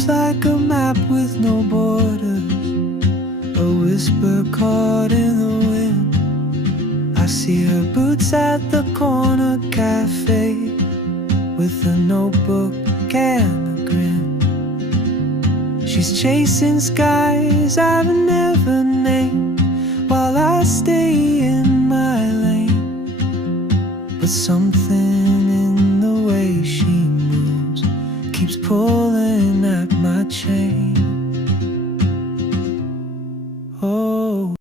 seems like a map with no borders, a whisper caught in the wind. I see her boots at the corner cafe, with a notebook and a grin. She's chasing skies I've never named, while I stay in my lane. But something